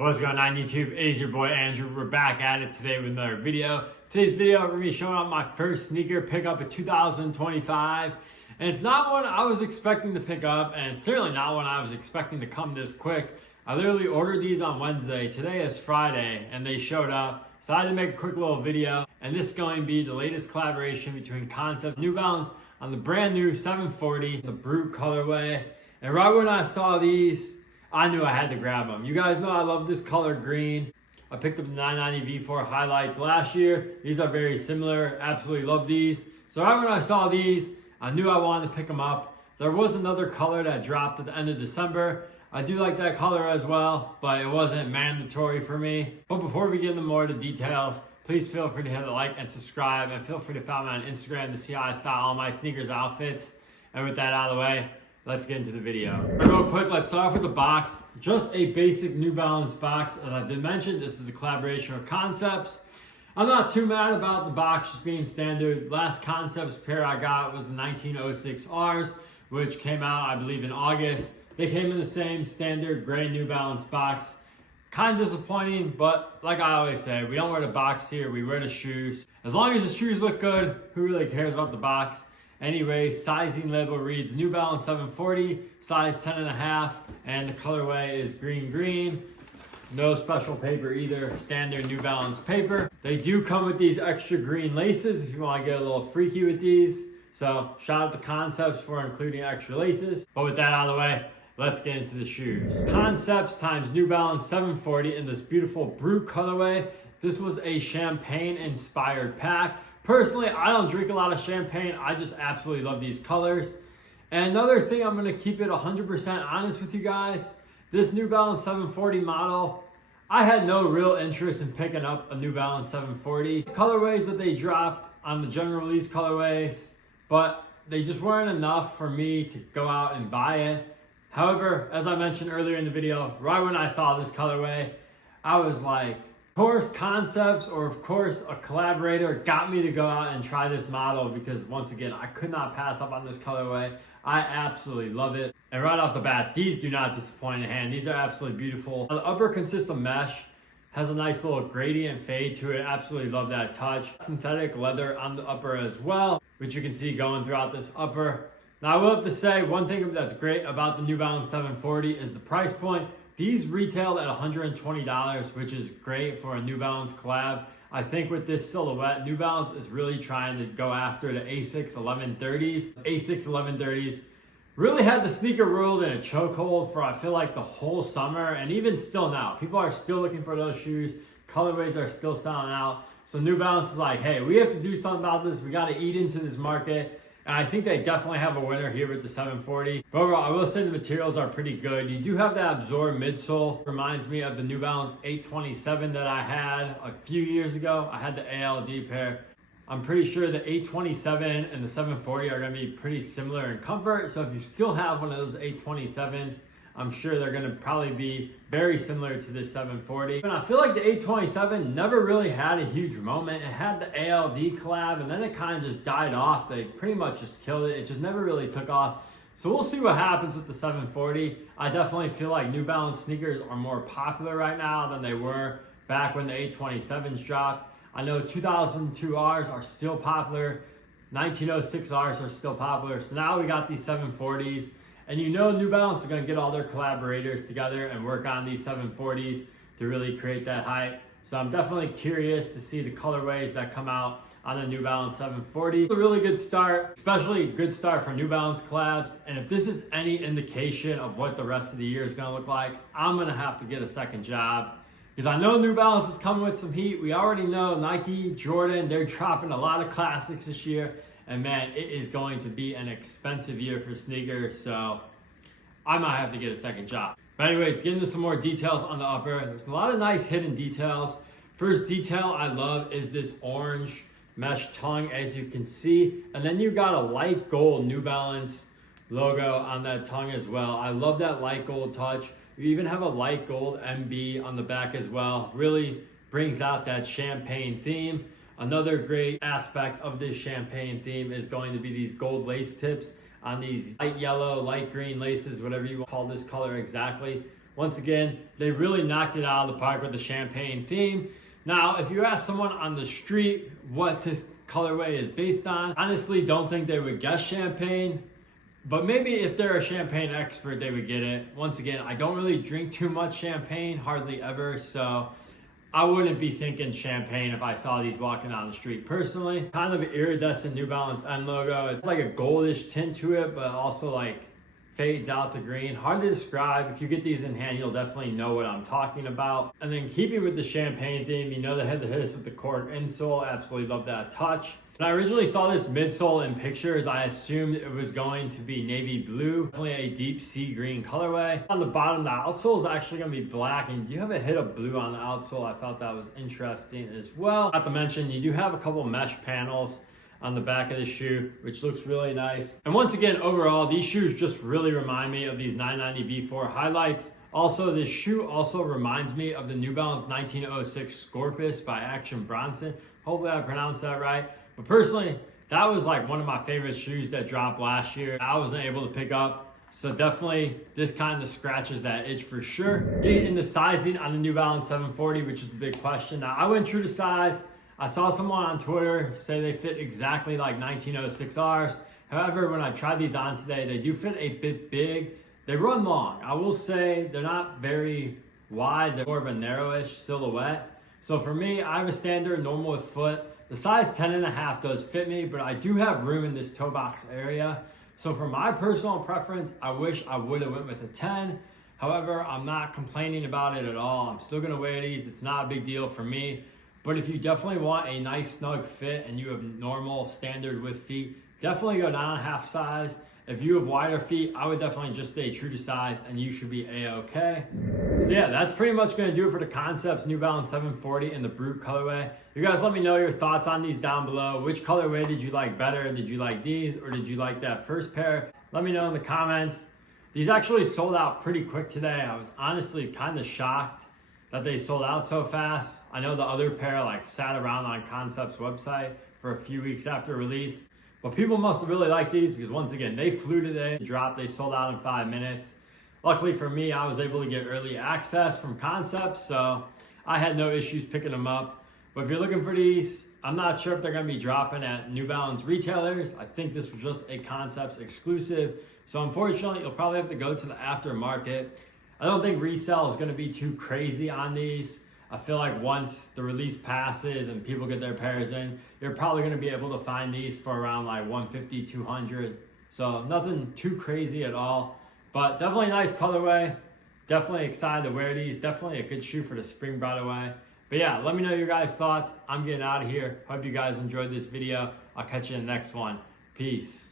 What's going on YouTube? It is your boy Andrew. We're back at it today with another video. Today's video, we're going to be showing off my first sneaker pickup of 2025. And it's not one I was expecting to pick up, and it's certainly not one I was expecting to come this quick. I literally ordered these on Wednesday. Today is Friday, and they showed up. So I had to make a quick little video. And this is going to be the latest collaboration between Concept and New Balance on the brand new 740, the Brut colorway. And right when I saw these, I knew I had to grab them. You guys know I love this color green. I picked up the 990 V4 highlights last year. These are very similar. Absolutely love these. So right when I saw these, I knew I wanted to pick them up. There was another color that dropped at the end of December. I do like that color as well, but it wasn't mandatory for me. But before we get into more of the details, please feel free to hit the like and subscribe, and feel free to follow me on Instagram to see how I style all my sneakers outfits. And with that out of the way, let's get into the video. Real quick, let's start off with the box. Just a basic New Balance box. As I did mention, this is a collaboration with Concepts. I'm not too mad about the box just being standard. Last Concepts pair I got was the 1906Rs, which came out, I believe, in August. They came in the same standard gray New Balance box. Kind of disappointing, but like I always say, we don't wear the box here, we wear the shoes. As long as the shoes look good, who really cares about the box? Anyway, sizing label reads New Balance 740, size 10.5, and the colorway is green. No special paper either, standard New Balance paper. They do come with these extra green laces if you want to get a little freaky with these. So shout out to Concepts for including extra laces. But with that out of the way, let's get into the shoes. Concepts times New Balance 740 in this beautiful Brut colorway. This was a champagne inspired pack. Personally, I don't drink a lot of champagne. I just absolutely love these colors. And another thing, I'm gonna keep it 100% honest with you guys. This New Balance 740 model, I had no real interest in picking up a New Balance 740. Colorways that they dropped on the general release colorways, but they just weren't enough for me to go out and buy it. However, as I mentioned earlier in the video, right when I saw this colorway, I was like, of course Concepts, or of course a collaborator, got me to go out and try this model, because once again, I could not pass up on this colorway. I absolutely love it. And right off the bat, these do not disappoint in hand. These are absolutely beautiful. The upper consists of mesh, has a nice little gradient fade to it. Absolutely love that touch. Synthetic leather on the upper as well, which you can see going throughout this upper. Now I will have to say, one thing that's great about the New Balance 740 is the price point. These retailed at $120, which is great for a New Balance collab. I think with this silhouette, New Balance is really trying to go after the Asics 1130s. Asics 1130s really had the sneaker world in a chokehold for, I feel like, the whole summer, and even still now. People are still looking for those shoes. Colorways are still selling out. So New Balance is like, hey, we have to do something about this. We got to eat into this market. And I think they definitely have a winner here with the 740. But overall, I will say the materials are pretty good. You do have that absorbed midsole. Reminds me of the New Balance 827 that I had a few years ago. I had the ALD pair. I'm pretty sure the 827 and the 740 are going to be pretty similar in comfort. So if you still have one of those 827s, I'm sure they're going to probably be very similar to this 740. And I feel like the 827 never really had a huge moment. It had the ALD collab, and then it kind of just died off. They pretty much just killed it. It just never really took off. So we'll see what happens with the 740. I definitely feel like New Balance sneakers are more popular right now than they were back when the 827s dropped. I know 2002Rs are still popular. 1906Rs are still popular. So now we got these 740s. And you know New Balance is going to get all their collaborators together and work on these 740s to really create that hype. So I'm definitely curious to see the colorways that come out on the New Balance 740. It's a really good start, especially a good start for New Balance collabs. And if this is any indication of what the rest of the year is going to look like, I'm going to have to get a second job. Because I know New Balance is coming with some heat. We already know Nike, Jordan, they're dropping a lot of classics this year. And man, it is going to be an expensive year for sneakers, so I might have to get a second job. But anyways, get into some more details on the upper. There's a lot of nice hidden details. First detail I love is this orange mesh tongue, as you can see. And then you got a light gold New Balance logo on that tongue as well. I love that light gold touch. You even have a light gold MB on the back as well. Really brings out that champagne theme. Another great aspect of this champagne theme is going to be these gold lace tips on these light yellow, light green laces, whatever you call this color exactly. Once again, they really knocked it out of the park with the champagne theme. Now, if you ask someone on the street what this colorway is based on, honestly don't think they would guess champagne, but maybe if they're a champagne expert, they would get it. Once again, I don't really drink too much champagne, hardly ever, so I wouldn't be thinking champagne if I saw these walking down the street personally. Kind of an iridescent New Balance N logo. It's like a goldish tint to it, but also like fades out the green. Hard to describe. If you get these in hand, you'll definitely know what I'm talking about. And then keeping with the champagne theme, you know they had to hit us with the cork insole. Absolutely love that touch. When I originally saw this midsole in pictures, I assumed it was going to be navy blue, definitely a deep sea green colorway. On the bottom, the outsole is actually going to be black, and you do have a hit of blue on the outsole. I thought that was interesting as well. Not to mention, you do have a couple mesh panels on the back of the shoe, which looks really nice. And once again, overall, these shoes just really remind me of these 990 V4 highlights. Also, this shoe also reminds me of the New Balance 1906 Scorpus by Action Bronson. Hopefully I pronounced that right. But personally, that was like one of my favorite shoes that dropped last year. I wasn't able to pick up. So definitely this kind of scratches that itch for sure. Getting into sizing on the New Balance 740, which is the big question. Now I went true to size. I saw someone on Twitter say they fit exactly like 1906Rs. However, when I tried these on today, they do fit a bit big. They run long. I will say they're not very wide. They're more of a narrowish silhouette. So for me, I have a standard normal with foot. The size 10.5 does fit me, but I do have room in this toe box area. So for my personal preference, I wish I would have went with a 10. However, I'm not complaining about it at all. I'm still gonna wear these. It's not a big deal for me. But if you definitely want a nice snug fit and you have normal standard width feet, definitely go down a half size. If you have wider feet, I would definitely just stay true to size and you should be a-okay. So yeah, that's pretty much gonna do it for the Concepts New Balance 740 in the Brut colorway. You guys let me know your thoughts on these down below. Which colorway did you like better? Did you like these or did you like that first pair? Let me know in the comments. These actually sold out pretty quick today. I was honestly kind of shocked that they sold out so fast. I know the other pair like sat around on Concepts website for a few weeks after release. But people must have really liked these because once again, they flew today, dropped, they sold out in 5 minutes. Luckily for me, I was able to get early access from Concepts, so I had no issues picking them up. But if you're looking for these, I'm not sure if they're gonna be dropping at New Balance retailers. I think this was just a Concepts exclusive. So unfortunately, you'll probably have to go to the aftermarket. I don't think resale is gonna be too crazy on these. I feel like once the release passes and people get their pairs in, you're probably gonna be able to find these for around like 150, 200. So nothing too crazy at all, but definitely a nice colorway. Definitely excited to wear these. Definitely a good shoe for the spring, by the way. But yeah, let me know your guys' thoughts. I'm getting out of here. Hope you guys enjoyed this video. I'll catch you in the next one. Peace.